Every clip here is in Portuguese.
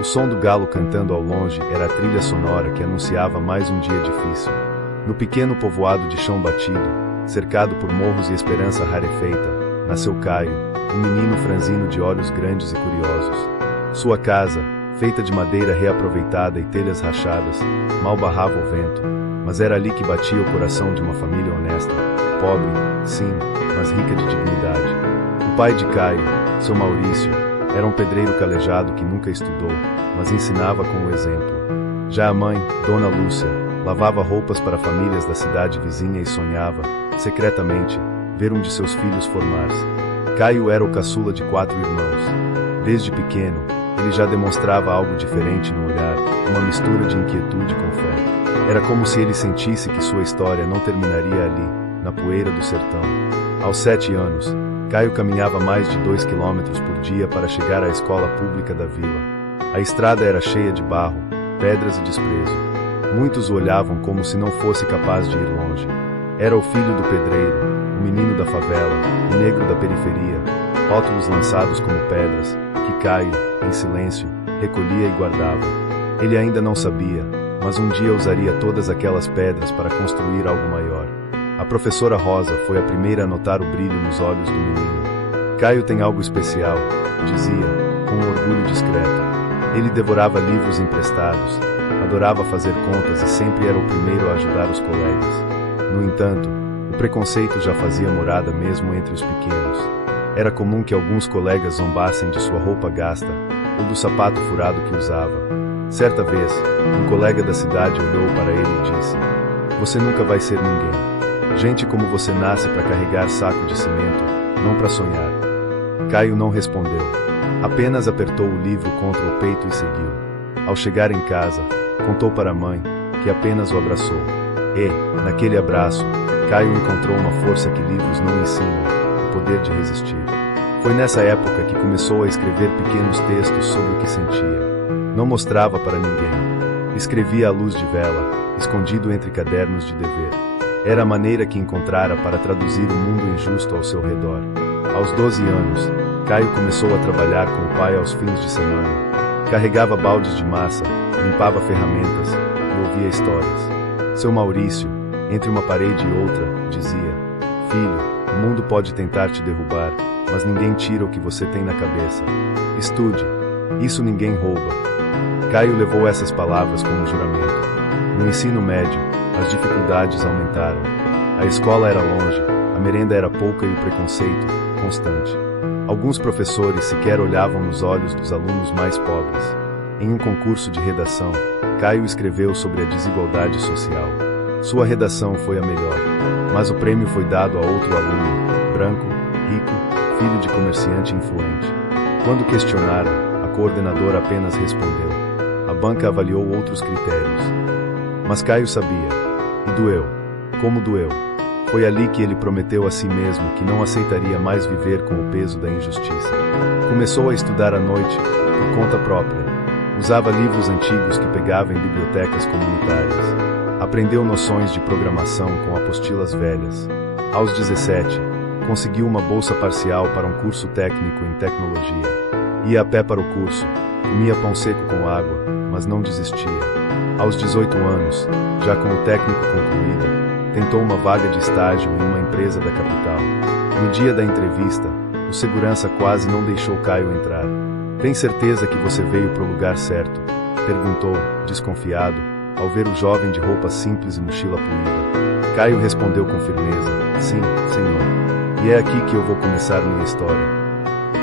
O som do galo cantando ao longe era a trilha sonora que anunciava mais um dia difícil. No pequeno povoado de chão batido, cercado por morros e esperança rarefeita, nasceu Caio, um menino franzino de olhos grandes e curiosos. Sua casa, feita de madeira reaproveitada e telhas rachadas, mal barrava o vento, mas era ali que batia o coração de uma família honesta, pobre, sim, mas rica de dignidade. O pai de Caio, seu Maurício, era um pedreiro calejado que nunca estudou, mas ensinava com o exemplo. Já a mãe, Dona Lúcia, lavava roupas para famílias da cidade vizinha e sonhava, secretamente, ver um de seus filhos formar-se. Caio era o caçula de 4 irmãos. Desde pequeno, ele já demonstrava algo diferente no olhar, uma mistura de inquietude com fé. Era como se ele sentisse que sua história não terminaria ali, na poeira do sertão. Aos 7 anos, Caio caminhava mais de 2 quilômetros por dia para chegar à escola pública da vila. A estrada era cheia de barro, pedras e desprezo. Muitos o olhavam como se não fosse capaz de ir longe. Era o filho do pedreiro, o menino da favela, o negro da periferia, rótulos lançados como pedras, que Caio, em silêncio, recolhia e guardava. Ele ainda não sabia, mas um dia usaria todas aquelas pedras para construir algo maior. A professora Rosa foi a primeira a notar o brilho nos olhos do menino. Caio tem algo especial, dizia, com um orgulho discreto. Ele devorava livros emprestados, adorava fazer contas e sempre era o primeiro a ajudar os colegas. No entanto, o preconceito já fazia morada mesmo entre os pequenos. Era comum que alguns colegas zombassem de sua roupa gasta ou do sapato furado que usava. Certa vez, um colega da cidade olhou para ele e disse: "Você nunca vai ser ninguém. Gente como você nasce para carregar saco de cimento, não para sonhar." Caio não respondeu. Apenas apertou o livro contra o peito e seguiu. Ao chegar em casa, contou para a mãe, que apenas o abraçou. E, naquele abraço, Caio encontrou uma força que livros não ensinam, o poder de resistir. Foi nessa época que começou a escrever pequenos textos sobre o que sentia. Não mostrava para ninguém. Escrevia à luz de vela, escondido entre cadernos de dever. Era a maneira que encontrara para traduzir o mundo injusto ao seu redor. Aos 12 anos, Caio começou a trabalhar com o pai aos fins de semana. Carregava baldes de massa, limpava ferramentas e ouvia histórias. Seu Maurício, entre uma parede e outra, dizia: "Filho, o mundo pode tentar te derrubar, mas ninguém tira o que você tem na cabeça. Estude, isso ninguém rouba." Caio levou essas palavras como juramento. No ensino médio, as dificuldades aumentaram. A escola era longe, a merenda era pouca e o preconceito, constante. Alguns professores sequer olhavam nos olhos dos alunos mais pobres. Em um concurso de redação, Caio escreveu sobre a desigualdade social. Sua redação foi a melhor, mas o prêmio foi dado a outro aluno, branco, rico, filho de comerciante influente. Quando questionaram, a coordenadora apenas respondeu: "A banca avaliou outros critérios." Mas Caio sabia. E doeu. Como doeu. Foi ali que ele prometeu a si mesmo que não aceitaria mais viver com o peso da injustiça. Começou a estudar à noite, por conta própria. Usava livros antigos que pegava em bibliotecas comunitárias. Aprendeu noções de programação com apostilas velhas. Aos 17, conseguiu uma bolsa parcial para um curso técnico em tecnologia. Ia a pé para o curso, comia pão seco com água, mas não desistia. Aos 18 anos, já com o técnico concluído, tentou uma vaga de estágio em uma empresa da capital. No dia da entrevista, o segurança quase não deixou Caio entrar. "Tem certeza que você veio para o lugar certo?" perguntou, desconfiado, ao ver o jovem de roupa simples e mochila poída. Caio respondeu com firmeza: "Sim, senhor. E é aqui que eu vou começar minha história."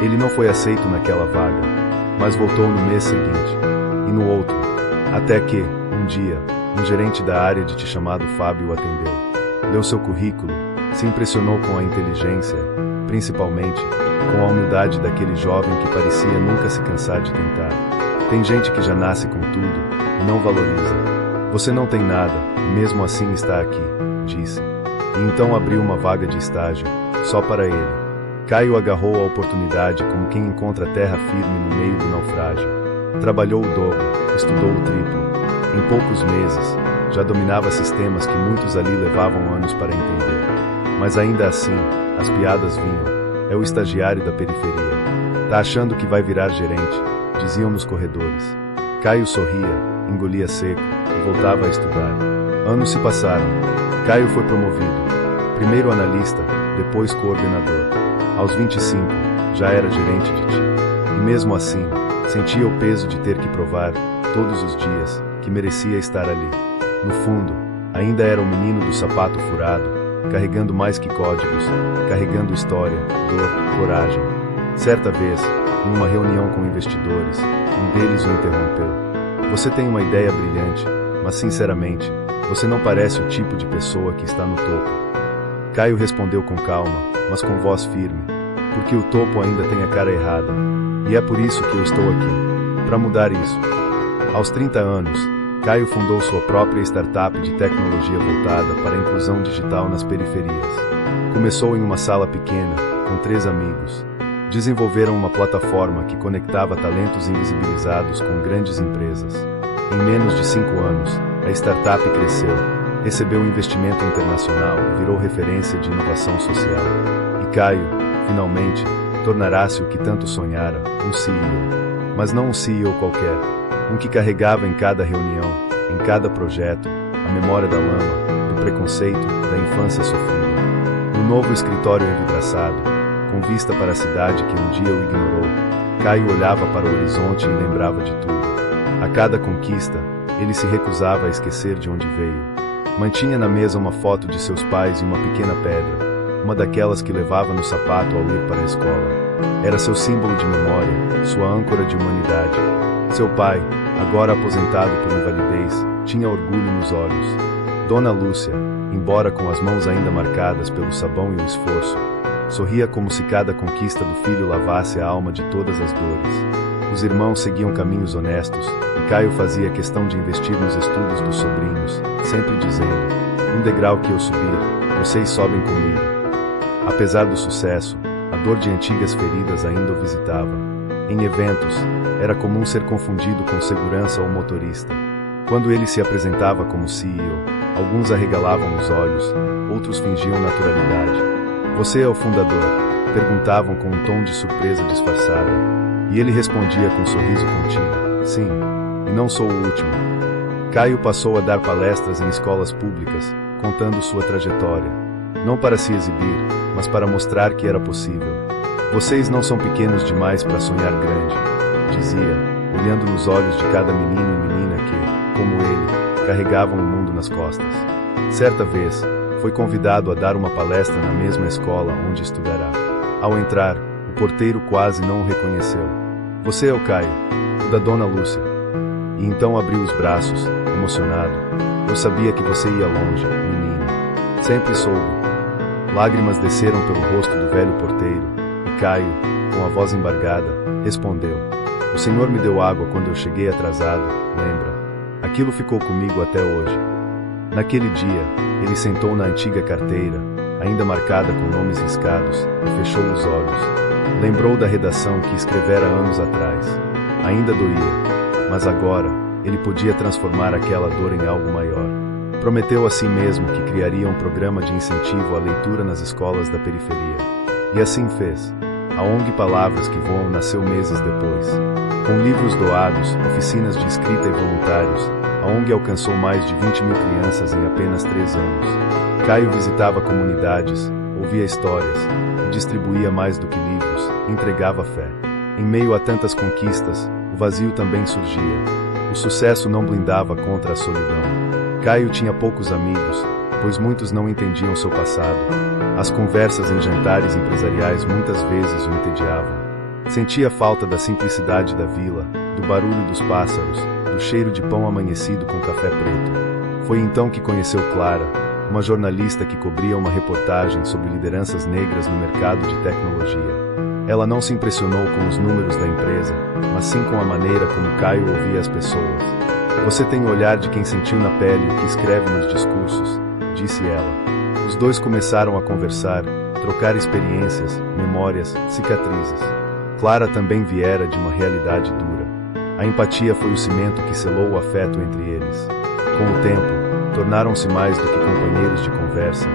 Ele não foi aceito naquela vaga, mas voltou no mês seguinte, e no outro, até que, um dia, um gerente da área de TI chamado Fábio o atendeu. Leu seu currículo, se impressionou com a inteligência, principalmente, com a humildade daquele jovem que parecia nunca se cansar de tentar. "Tem gente que já nasce com tudo, e não valoriza. Você não tem nada, e mesmo assim está aqui", disse. E então abriu uma vaga de estágio, só para ele. Caio agarrou a oportunidade como quem encontra terra firme no meio do naufrágio. Trabalhou o dobro, estudou o triplo. Em poucos meses, já dominava sistemas que muitos ali levavam anos para entender. Mas ainda assim, as piadas vinham. "É o estagiário da periferia. Tá achando que vai virar gerente", diziam nos corredores. Caio sorria, engolia seco e voltava a estudar. Anos se passaram. Caio foi promovido. Primeiro analista, depois coordenador. Aos 25, já era gerente de time. E mesmo assim, sentia o peso de ter que provar, todos os dias, que merecia estar ali. No fundo, ainda era o menino do sapato furado, carregando mais que códigos, carregando história, dor, coragem. Certa vez, em uma reunião com investidores, um deles o interrompeu. Você tem uma ideia brilhante, mas sinceramente, você não parece o tipo de pessoa que está no topo. Caio respondeu com calma, mas com voz firme, porque o topo ainda tem a cara errada. E é por isso que eu estou aqui, para mudar isso. Aos 30 anos, Caio fundou sua própria startup de tecnologia voltada para a inclusão digital nas periferias. Começou em uma sala pequena, com 3 amigos. Desenvolveram uma plataforma que conectava talentos invisibilizados com grandes empresas. Em menos de 5 anos, a startup cresceu, recebeu um investimento internacional e virou referência de inovação social. E Caio, finalmente, tornará-se o que tanto sonhara, um CEO. Mas não um CEO qualquer, um que carregava em cada reunião, em cada projeto, a memória da lama, do preconceito, da infância sofrida. No novo escritório envidraçado, com vista para a cidade que um dia o ignorou, Caio olhava para o horizonte e lembrava de tudo. A cada conquista, ele se recusava a esquecer de onde veio. Mantinha na mesa uma foto de seus pais e uma pequena pedra, uma daquelas que levava no sapato ao ir para a escola. Era seu símbolo de memória, sua âncora de humanidade. Seu pai, agora aposentado por invalidez, tinha orgulho nos olhos. Dona Lúcia, embora com as mãos ainda marcadas pelo sabão e o esforço, sorria como se cada conquista do filho lavasse a alma de todas as dores. Os irmãos seguiam caminhos honestos, e Caio fazia questão de investir nos estudos dos sobrinhos, sempre dizendo: um degrau que eu subir, vocês sobem comigo. Apesar do sucesso, a dor de antigas feridas ainda o visitava. Em eventos, era comum ser confundido com segurança ou motorista. Quando ele se apresentava como CEO, alguns arregalavam os olhos, outros fingiam naturalidade. Você é o fundador? Perguntavam com um tom de surpresa disfarçada. E ele respondia com um sorriso contido: sim, e não sou o último. Caio passou a dar palestras em escolas públicas, contando sua trajetória. Não para se exibir, mas para mostrar que era possível. Vocês não são pequenos demais para sonhar grande, dizia, olhando nos olhos de cada menino e menina que, como ele, carregavam o mundo nas costas. Certa vez, foi convidado a dar uma palestra na mesma escola onde estudará. Ao entrar, o porteiro quase não o reconheceu. Você é o Caio, o da Dona Lúcia. E então abriu os braços, emocionado. Eu sabia que você ia longe, menino. Sempre soube. Lágrimas desceram pelo rosto do velho porteiro, e Caio, com a voz embargada, respondeu: o senhor me deu água quando eu cheguei atrasado, lembra? Aquilo ficou comigo até hoje. Naquele dia, ele sentou na antiga carteira, ainda marcada com nomes riscados, e fechou os olhos. Lembrou da redação que escrevera anos atrás. Ainda doía, mas agora, ele podia transformar aquela dor em algo maior. Prometeu a si mesmo que criaria um programa de incentivo à leitura nas escolas da periferia. E assim fez. A ONG Palavras que Voam nasceu meses depois. Com livros doados, oficinas de escrita e voluntários, a ONG alcançou mais de 20 mil crianças em apenas 3 anos. Caio visitava comunidades, ouvia histórias, e distribuía mais do que livros, entregava fé. Em meio a tantas conquistas, o vazio também surgia. O sucesso não blindava contra a solidão. Caio tinha poucos amigos, pois muitos não entendiam seu passado. As conversas em jantares empresariais muitas vezes o entediavam. Sentia falta da simplicidade da vila, do barulho dos pássaros, do cheiro de pão amanhecido com café preto. Foi então que conheceu Clara, uma jornalista que cobria uma reportagem sobre lideranças negras no mercado de tecnologia. Ela não se impressionou com os números da empresa, mas sim com a maneira como Caio ouvia as pessoas. Você tem o olhar de quem sentiu na pele o que escreve nos discursos, disse ela. Os dois começaram a conversar, trocar experiências, memórias, cicatrizes. Clara também viera de uma realidade dura. A empatia foi o cimento que selou o afeto entre eles. Com o tempo, tornaram-se mais do que companheiros de conversa,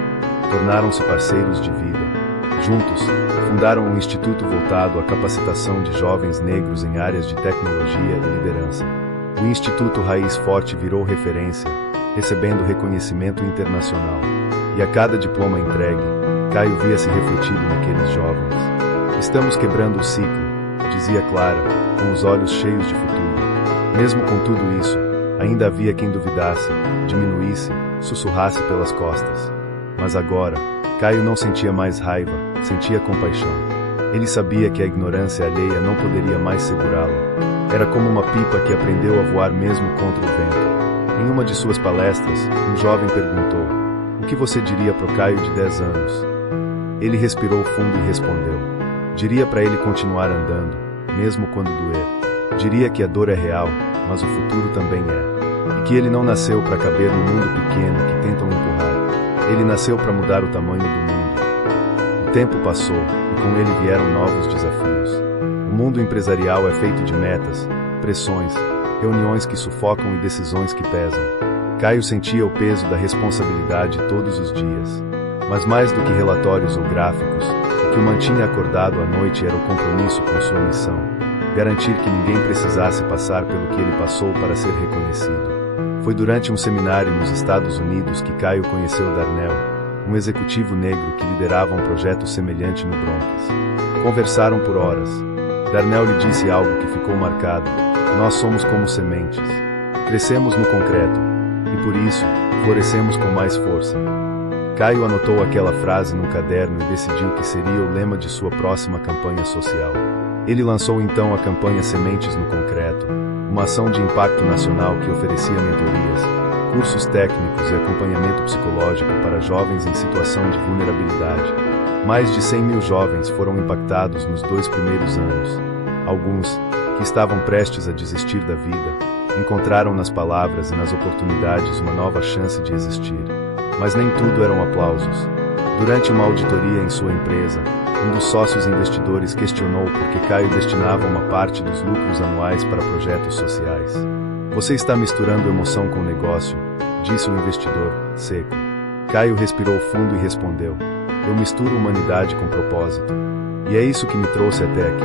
tornaram-se parceiros de vida. Juntos, fundaram um instituto voltado à capacitação de jovens negros em áreas de tecnologia e liderança. O Instituto Raiz Forte virou referência, recebendo reconhecimento internacional. E a cada diploma entregue, Caio via-se refletido naqueles jovens. Estamos quebrando o ciclo, dizia Clara, com os olhos cheios de futuro. Mesmo com tudo isso, ainda havia quem duvidasse, diminuísse, sussurrasse pelas costas. Mas agora, Caio não sentia mais raiva, sentia compaixão. Ele sabia que a ignorância alheia não poderia mais segurá-lo. Era como uma pipa que aprendeu a voar mesmo contra o vento. Em uma de suas palestras, um jovem perguntou: "O que você diria pro Caio de 10 anos?" Ele respirou fundo e respondeu: "Diria para ele continuar andando, mesmo quando doer. Diria que a dor é real, mas o futuro também é. E que ele não nasceu para caber no mundo pequeno que tentam empurrar. Ele nasceu para mudar o tamanho do mundo." O tempo passou, e com ele vieram novos desafios. O mundo empresarial é feito de metas, pressões, reuniões que sufocam e decisões que pesam. Caio sentia o peso da responsabilidade todos os dias. Mas mais do que relatórios ou gráficos, o que o mantinha acordado à noite era o compromisso com sua missão: garantir que ninguém precisasse passar pelo que ele passou para ser reconhecido. Foi durante um seminário nos Estados Unidos que Caio conheceu Darnell, um executivo negro que liderava um projeto semelhante no Bronx. Conversaram por horas. Darnell lhe disse algo que ficou marcado: "Nós somos como sementes. Crescemos no concreto, e por isso, florescemos com mais força." Caio anotou aquela frase num caderno e decidiu que seria o lema de sua próxima campanha social. Ele lançou então a campanha Sementes no Concreto, uma ação de impacto nacional que oferecia mentorias, cursos técnicos e acompanhamento psicológico para jovens em situação de vulnerabilidade. Mais de 100 mil jovens foram impactados nos 2 primeiros anos. Alguns, que estavam prestes a desistir da vida, encontraram nas palavras e nas oportunidades uma nova chance de existir. Mas nem tudo eram aplausos. Durante uma auditoria em sua empresa, um dos sócios investidores questionou por que Caio destinava uma parte dos lucros anuais para projetos sociais. "Você está misturando emoção com negócio", disse o investidor, seco. Caio respirou fundo e respondeu: "Eu misturo humanidade com propósito. E é isso que me trouxe até aqui."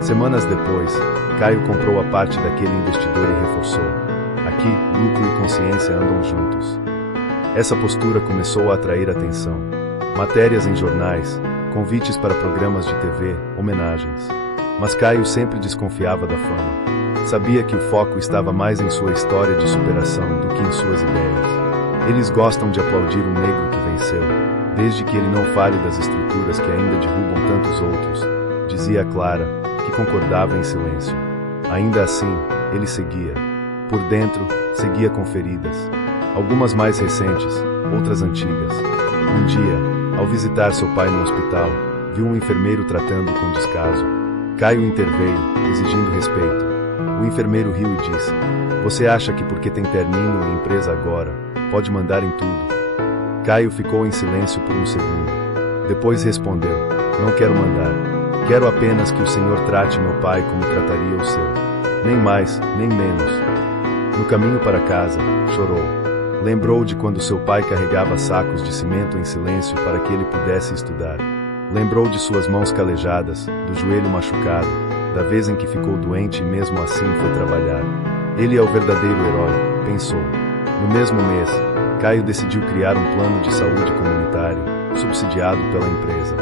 Semanas depois, Caio comprou a parte daquele investidor e reforçou: "Aqui, lucro e consciência andam juntos." Essa postura começou a atrair atenção. Matérias em jornais, convites para programas de TV, homenagens. Mas Caio sempre desconfiava da fama. Sabia que o foco estava mais em sua história de superação do que em suas ideias. Eles gostam de aplaudir um negro que venceu, desde que ele não fale das estruturas que ainda derrubam tantos outros, dizia Clara, que concordava em silêncio. Ainda assim, ele seguia. Por dentro, seguia com feridas. Algumas mais recentes, outras antigas. Um dia, ao visitar seu pai no hospital, viu um enfermeiro tratando com descaso. Caio interveio, exigindo respeito. O enfermeiro riu e disse: "Você acha que porque tem terninho e empresa agora, pode mandar em tudo?" Caio ficou em silêncio por um segundo. Depois respondeu: "Não quero mandar. Quero apenas que o senhor trate meu pai como trataria o seu. Nem mais, nem menos." No caminho para casa, chorou. Lembrou de quando seu pai carregava sacos de cimento em silêncio para que ele pudesse estudar. Lembrou de suas mãos calejadas, do joelho machucado, da vez em que ficou doente e mesmo assim foi trabalhar. Ele é o verdadeiro herói, pensou. No mesmo mês, Caio decidiu criar um plano de saúde comunitário, subsidiado pela empresa.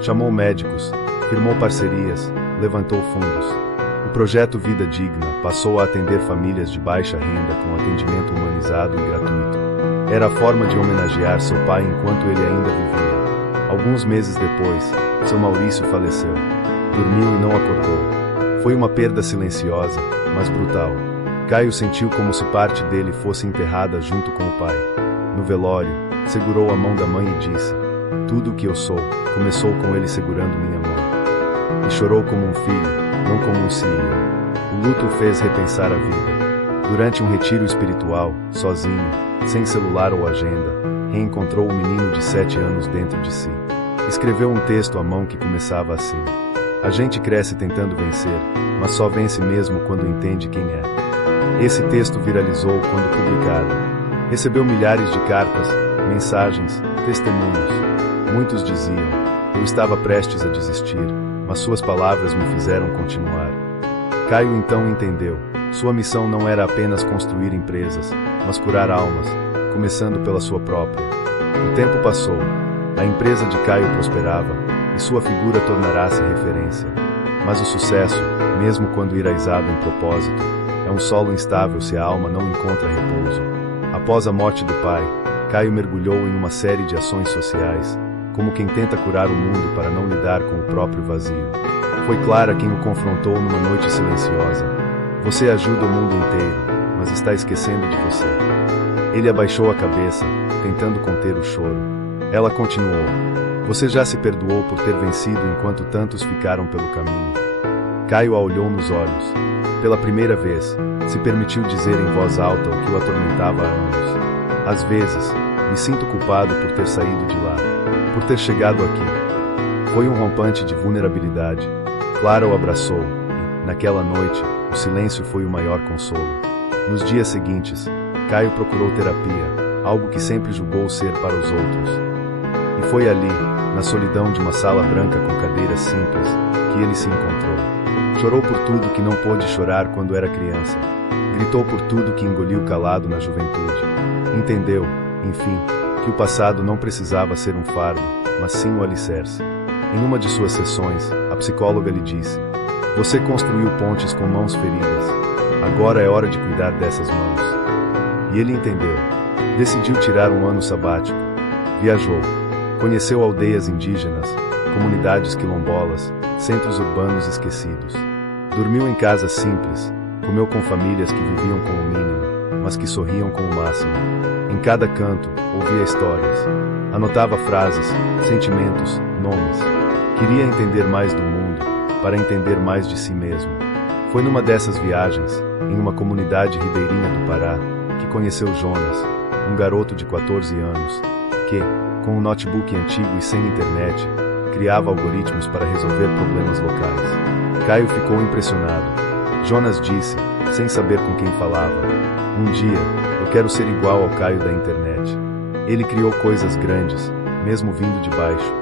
Chamou médicos, firmou parcerias, levantou fundos. O projeto Vida Digna passou a atender famílias de baixa renda com atendimento humanizado e gratuito. Era a forma de homenagear seu pai enquanto ele ainda vivia. Alguns meses depois, seu Maurício faleceu. Dormiu e não acordou. Foi uma perda silenciosa, mas brutal. Caio sentiu como se parte dele fosse enterrada junto com o pai. No velório, segurou a mão da mãe e disse: "Tudo o que eu sou, começou com ele segurando minha mão." E chorou como um filho, não como um CEO. O luto o fez repensar a vida. Durante um retiro espiritual, sozinho, sem celular ou agenda, reencontrou o menino de 7 anos dentro de si. Escreveu um texto à mão que começava assim: "A gente cresce tentando vencer, mas só vence mesmo quando entende quem é." Esse texto viralizou quando publicado. Recebeu milhares de cartas, mensagens, testemunhos. Muitos diziam: "Eu estava prestes a desistir, mas suas palavras me fizeram continuar." Caio então entendeu: Sua missão não era apenas construir empresas, mas curar almas, começando pela sua própria. O tempo passou, a empresa de Caio prosperava, e sua figura tornará-se referência. Mas o sucesso, mesmo quando enraizado em propósito, é um solo instável se a alma não encontra repouso. Após a morte do pai, Caio mergulhou em uma série de ações sociais, como quem tenta curar o mundo para não lidar com o próprio vazio. Foi Clara quem o confrontou numa noite silenciosa. Você ajuda o mundo inteiro, mas está esquecendo de você. Ele abaixou a cabeça, tentando conter o choro. Ela continuou. Você já se perdoou por ter vencido enquanto tantos ficaram pelo caminho. Caio a olhou nos olhos. Pela primeira vez, se permitiu dizer em voz alta o que o atormentava há anos. Às vezes, me sinto culpado por ter saído de lá, por ter chegado aqui. Foi um rompante de vulnerabilidade. Clara o abraçou, e, naquela noite, o silêncio foi o maior consolo. Nos dias seguintes, Caio procurou terapia, algo que sempre julgou ser para os outros. E foi ali, na solidão de uma sala branca com cadeiras simples, que ele se encontrou. Chorou por tudo que não pôde chorar quando era criança. Gritou por tudo que engoliu calado na juventude. Entendeu, enfim, que o passado não precisava ser um fardo, mas sim um alicerce. Em uma de suas sessões, a psicóloga lhe disse: você construiu pontes com mãos feridas. Agora é hora de cuidar dessas mãos. E ele entendeu. Decidiu tirar um ano sabático. Viajou. Conheceu aldeias indígenas, comunidades quilombolas, centros urbanos esquecidos. Dormiu em casas simples, comeu com famílias que viviam com o mínimo, mas que sorriam com o máximo. Em cada canto, ouvia histórias. Anotava frases, sentimentos, nomes. Queria entender mais do mundo, para entender mais de si mesmo. Foi numa dessas viagens, em uma comunidade ribeirinha do Pará, que conheceu Jonas, um garoto de 14 anos, que, com um notebook antigo e sem internet, criava algoritmos para resolver problemas locais. Caio ficou impressionado. Jonas disse, sem saber com quem falava: um dia, eu quero ser igual ao Caio da internet. Ele criou coisas grandes, mesmo vindo de baixo.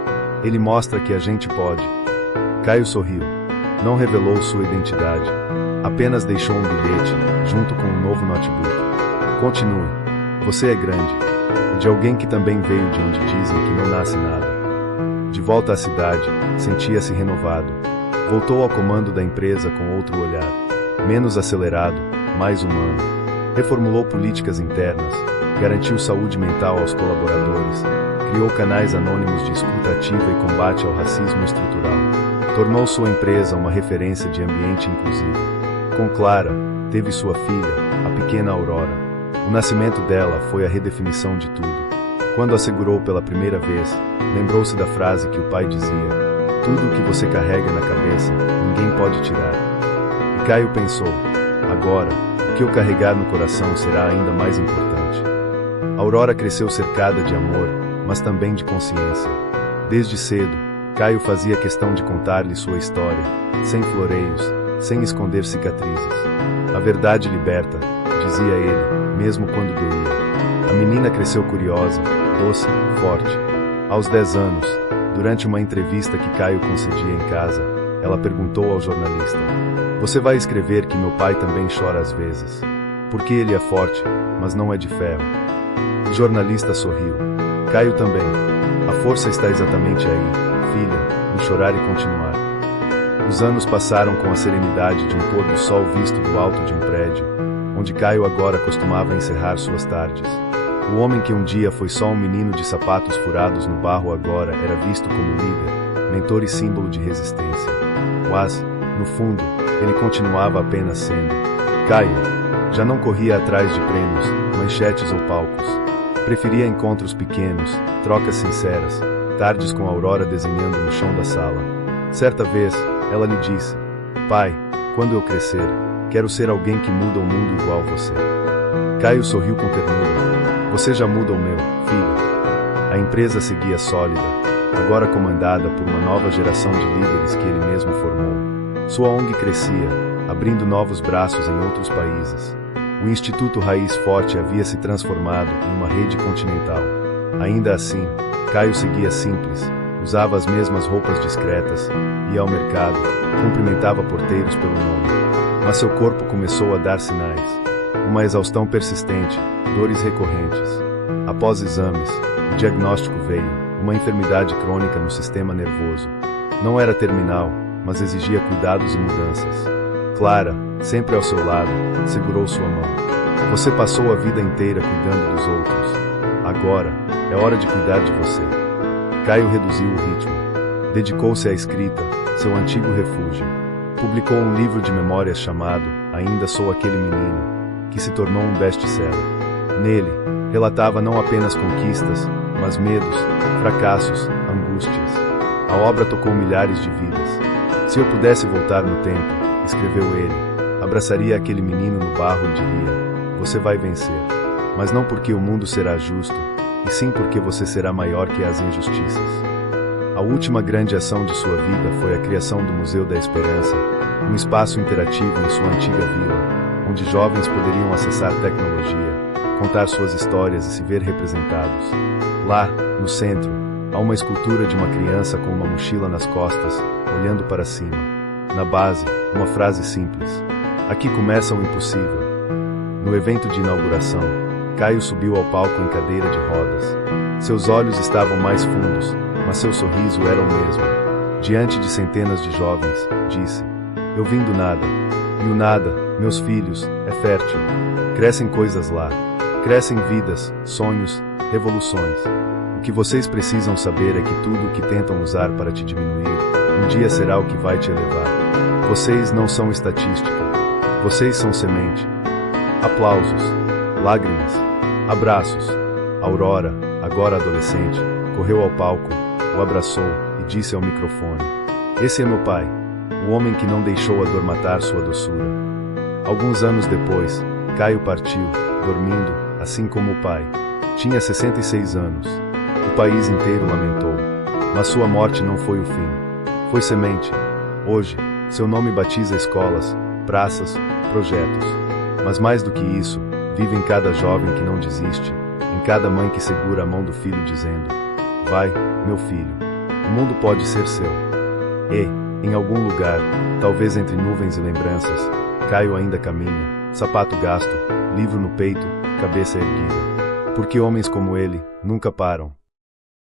Ele mostra que a gente pode. Caio sorriu. Não revelou sua identidade. Apenas deixou um bilhete, junto com um novo notebook. Continue. Você é grande. O de alguém que também veio de onde dizem que não nasce nada. De volta à cidade, sentia-se renovado. Voltou ao comando da empresa com outro olhar. Menos acelerado, mais humano. Reformulou políticas internas, garantiu saúde mental aos colaboradores, criou canais anônimos de escuta ativa e combate ao racismo estrutural. Tornou sua empresa uma referência de ambiente inclusivo. Com Clara, teve sua filha, a pequena Aurora. O nascimento dela foi a redefinição de tudo. Quando a segurou pela primeira vez, lembrou-se da frase que o pai dizia: tudo o que você carrega na cabeça, ninguém pode tirar. E Caio pensou: agora, o que eu carregar no coração será ainda mais importante. Aurora cresceu cercada de amor, mas também de consciência. Desde cedo, Caio fazia questão de contar-lhe sua história, sem floreios, sem esconder cicatrizes. A verdade liberta, dizia ele, mesmo quando doía. A menina cresceu curiosa, doce, forte. Aos 10 anos, durante uma entrevista que Caio concedia em casa, ela perguntou ao jornalista: você vai escrever que meu pai também chora às vezes? Porque ele é forte, mas não é de ferro. O jornalista sorriu. Caio também. A força está exatamente aí, filha, no chorar e continuar. Os anos passaram com a serenidade de um pôr do sol visto do alto de um prédio, onde Caio agora costumava encerrar suas tardes. O homem que um dia foi só um menino de sapatos furados no barro agora era visto como líder, mentor e símbolo de resistência. Mas, no fundo, ele continuava apenas sendo Caio. Já não corria atrás de prêmios, manchetes ou palcos. Preferia encontros pequenos, trocas sinceras, tardes com a Aurora desenhando no chão da sala. Certa vez, ela lhe disse: pai, quando eu crescer, quero ser alguém que muda o mundo igual você. Caio sorriu com ternura. Você já muda o meu, filho. A empresa seguia sólida, agora comandada por uma nova geração de líderes que ele mesmo formou. Sua ONG crescia, abrindo novos braços em outros países. O Instituto Raiz Forte havia se transformado em uma rede continental. Ainda assim, Caio seguia simples, usava as mesmas roupas discretas, ia ao mercado, cumprimentava porteiros pelo nome. mas seu corpo começou a dar sinais. Uma exaustão persistente, dores recorrentes. Após exames, o diagnóstico veio: uma enfermidade crônica no sistema nervoso. Não era terminal, mas exigia cuidados e mudanças. Clara, sempre ao seu lado, segurou sua mão. Você passou a vida inteira cuidando dos outros. Agora, é hora de cuidar de você. Caio reduziu o ritmo. Dedicou-se à escrita, seu antigo refúgio. Publicou um livro de memórias chamado Ainda Sou Aquele Menino, que se tornou um best-seller. Nele, relatava não apenas conquistas, mas medos, fracassos, angústias. A obra tocou milhares de vidas. Se eu pudesse voltar no tempo, escreveu ele, abraçaria aquele menino no barro e diria: você vai vencer. Mas não porque o mundo será justo, e sim porque você será maior que as injustiças. A última grande ação de sua vida foi a criação do Museu da Esperança, um espaço interativo em sua antiga vila, onde jovens poderiam acessar tecnologia, contar suas histórias e se ver representados. Lá, no centro, há uma escultura de uma criança com uma mochila nas costas, olhando para cima. Na base, uma frase simples: aqui começa o impossível. No evento de inauguração, Caio subiu ao palco em cadeira de rodas. Seus olhos estavam mais fundos, mas seu sorriso era o mesmo. Diante de centenas de jovens, disse: eu vim do nada. E o nada, meus filhos, é fértil. Crescem coisas lá. Crescem vidas, sonhos, revoluções. O que vocês precisam saber é que tudo o que tentam usar para te diminuir, um dia será o que vai te elevar. Vocês não são estatística. Vocês são semente. Aplausos, lágrimas, abraços. Aurora, agora adolescente, correu ao palco, o abraçou e disse ao microfone: esse é meu pai, o homem que não deixou a dor matar sua doçura. Alguns anos depois, Caio partiu, dormindo, assim como o pai. Tinha 66 anos. O país inteiro lamentou. Mas sua morte não foi o fim. Foi semente. Hoje, seu nome batiza escolas, praças, projetos. Mas mais do que isso, vive em cada jovem que não desiste, em cada mãe que segura a mão do filho dizendo: vai, meu filho, o mundo pode ser seu. E, em algum lugar, talvez entre nuvens e lembranças, Caio ainda caminha, sapato gasto, livro no peito, cabeça erguida. Porque homens como ele nunca param.